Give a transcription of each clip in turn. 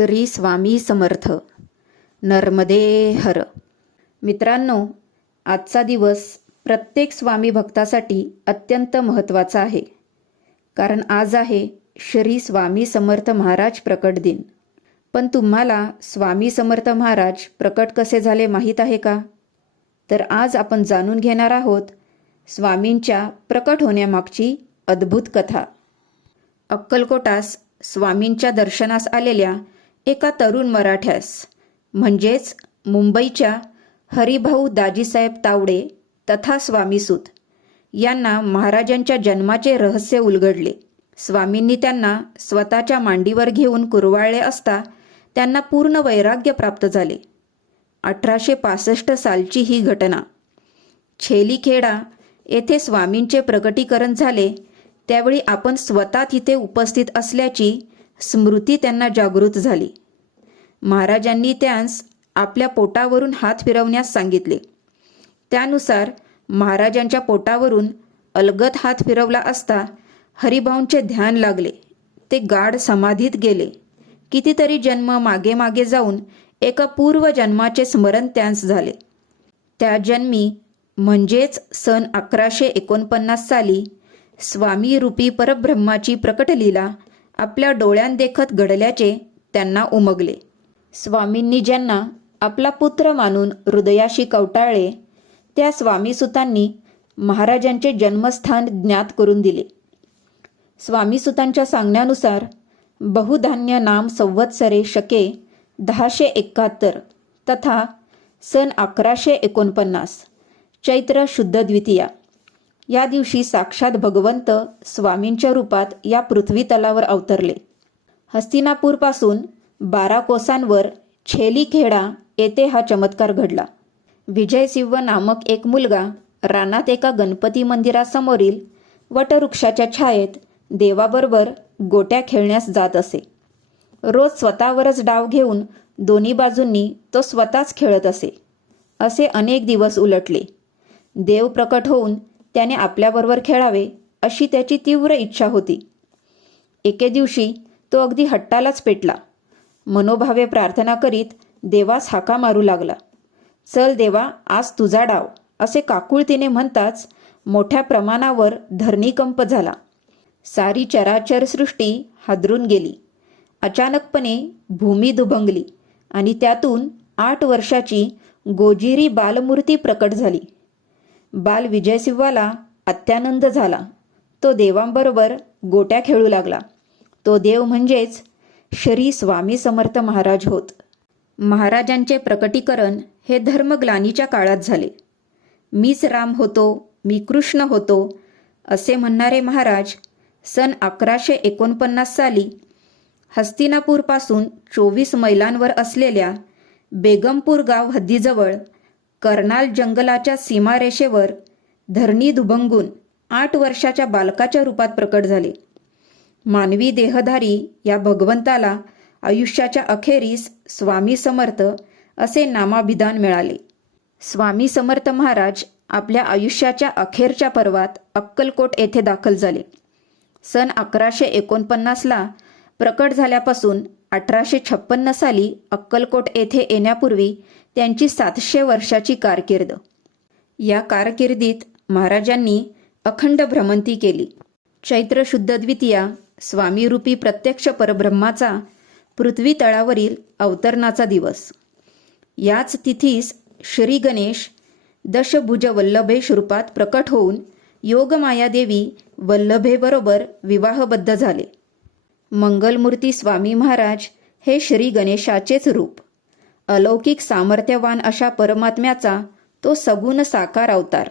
श्री स्वामी समर्थ. नर्मदे हर. मित्रांनो, आजचा दिवस प्रत्येक स्वामी भक्तासाठी अत्यंत महत्त्वाचा आहे, कारण आज आहे श्री स्वामी समर्थ महाराज प्रकट दिन. पण तुम्हाला स्वामी समर्थ महाराज प्रकट कसे झाले माहीत आहे का? तर आज आपण जाणून घेणार आहोत स्वामींच्या प्रकट होण्यामागची अद्भुत कथा. अक्कलकोटास स्वामींच्या दर्शनास आलेल्या एका तरुण मराठ्यास, म्हणजेच मुंबईच्या हरिभाऊ दाजीसाहेब तावडे तथा स्वामीसूत यांना महाराजांच्या जन्माचे रहस्य उलगडले. स्वामींनी त्यांना स्वतःच्या मांडीवर घेऊन कुरवाळले असता त्यांना पूर्ण वैराग्य प्राप्त झाले. 1865 सालची ही घटना. छेलीखेडा येथे स्वामींचे प्रकटीकरण झाले. त्यावेळी आपण स्वतः तिथे उपस्थित असल्याची स्मृती त्यांना जागृत झाली. महाराजांनी त्यांस आपल्या पोटावरून हात फिरवण्यास सांगितले. त्यानुसार महाराजांच्या पोटावरून अलगद हात फिरवला असता हरिभाऊंचे ध्यान लागले. ते गाढ समाधीत गेले. कितीतरी जन्म मागे मागे जाऊन एका पूर्वजन्माचे स्मरण त्यांस झाले. त्या जन्मी म्हणजेच सन 1149 साली स्वामी रूपी परब्रह्माची प्रकटलीला आपल्या डोळ्यांदेखत घडल्याचे त्यांना उमगले. स्वामींनी ज्यांना आपला पुत्र मानून हृदयाशी कवटाळले त्या स्वामीसुतांनी महाराजांचे जन्मस्थान ज्ञात करून दिले. स्वामीसुतांच्या सांगण्यानुसार बहुधान्य नाम संवत्सरे शके 1071 तथा सन 1149 चैत्र शुद्ध द्वितीया या दिवशी साक्षात भगवंत स्वामींच्या रूपात या पृथ्वी तलावर अवतरले. हस्तिनापूरपासून 12 कोसांवर छेलीखेडा येथे हा चमत्कार घडला. विजयसिंह नामक एक मुलगा रानात एका गणपती मंदिरासमोरील वटवृक्षाच्या छायेत देवाबरोबर गोट्या खेळण्यास जात असे. रोज स्वतःवरच डाव घेऊन दोन्ही बाजूंनी तो स्वतःच खेळत असे. असे अनेक दिवस उलटले. देव प्रकट होऊन त्याने आपल्याबरोबर खेळावे अशी त्याची तीव्र इच्छा होती. एके दिवशी तो अगदी हट्टालाच पेटला. मनोभावे प्रार्थना करीत देवास हाका मारू लागला. चल देवा, आज तुझा डाव, असे काकुळतीने म्हणताच मोठ्या प्रमाणावर धरणीकंप झाला. सारी चराचर सृष्टी हादरून गेली. अचानकपणे भूमी दुभंगली आणि त्यातून 8 वर्षाची गोजिरी बालमूर्ती प्रकट झाली. बाल विजयसिंहाला अत्यानंद झाला. तो देवांबरोबर गोट्या खेळू लागला. तो देव म्हणजेच श्री स्वामी समर्थ महाराज होत. महाराजांचे प्रकटीकरण हे धर्मग्लानीच्या काळात झाले. मीच राम होतो, मी कृष्ण होतो असे म्हणणारे महाराज सन 1149 साली हस्तिनापूरपासून 24 मैलांवर असलेल्या बेगमपूर गाव हद्दीजवळ कर्नाल जंगलाच्या सीमारेषेवर धरणी दुभंगून 8 वर्षाच्या बालकाच्या रूपात प्रकट झाले. मानवी देहधारी या भगवंताला आयुष्याच्या अखेरीस स्वामी समर्थ असे नामाभिधान मिळाले. स्वामी समर्थ महाराज आपल्या आयुष्याच्या अखेरच्या पर्वात अक्कलकोट येथे दाखल झाले. सन 1149ला प्रकट झाल्यापासून 1856 साली अक्कलकोट येथे येण्यापूर्वी त्यांची 700 वर्षाची कारकीर्द. या कारकिर्दीत महाराजांनी अखंड भ्रमंती केली. चैत्र शुद्ध द्वितीया स्वामीरूपी प्रत्यक्ष परब्रह्माचा पृथ्वी तळावरील अवतरणाचा दिवस. याच तिथीस श्री गणेश दशभुज वल्लभेश रूपात प्रकट होऊन योगमायादेवी वल्लभेबरोबर विवाहबद्ध झाले. मंगलमूर्ती स्वामी महाराज हे श्री गणेशाचेच रूप. अलौकिक सामर्थ्यवान अशा परमात्म्याचा तो सगुण साकार अवतार.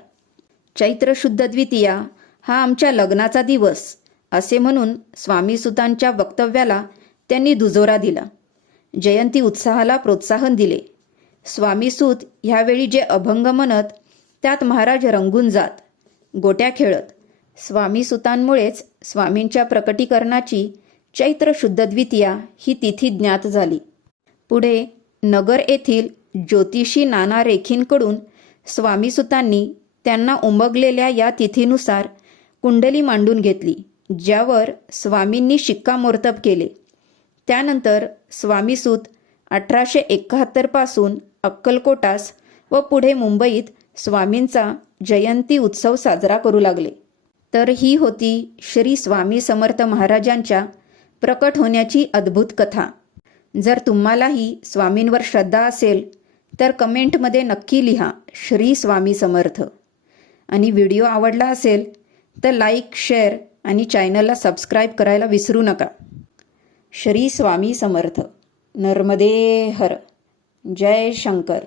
चैत्र शुद्ध द्वितीया हा आमच्या लग्नाचा दिवस असे म्हणून स्वामीसुतांच्या वक्तव्याला त्यांनी दुजोरा दिला. जयंती उत्साहाला प्रोत्साहन दिले. स्वामीसूत ह्यावेळी जे अभंग म्हणत त्यात महाराज रंगून जात, गोट्या खेळत. स्वामीसुतांमुळेच स्वामींच्या प्रकटीकरणाची चैत्र शुद्ध द्वितीया ही तिथी ज्ञात झाली. पुढे नगर येथील ज्योतिषी नाना रेखींकडून स्वामीसुतांनी त्यांना उमगलेल्या या तिथीनुसार कुंडली मांडून घेतली, ज्यावर स्वामींनी शिक्कामोर्तब केले. त्यानंतर स्वामीसूत 1871 पासून अक्कलकोटास व पुढे मुंबईत स्वामींचा जयंती उत्सव साजरा करू लागले. तर ही होती श्री स्वामी समर्थ महाराजांच्या प्रकट होण्याची अद्भुत कथा. जर तुम्हालाही स्वामींवर श्रद्धा असेल तर कमेंटमध्ये नक्की लिहा श्री स्वामी समर्थ. आणि व्हिडिओ आवडला असेल तर लाईक, शेअर आणि चॅनलला सबस्क्राईब करायला विसरू नका. श्री स्वामी समर्थ. नर्मदे हर. जय शंकर.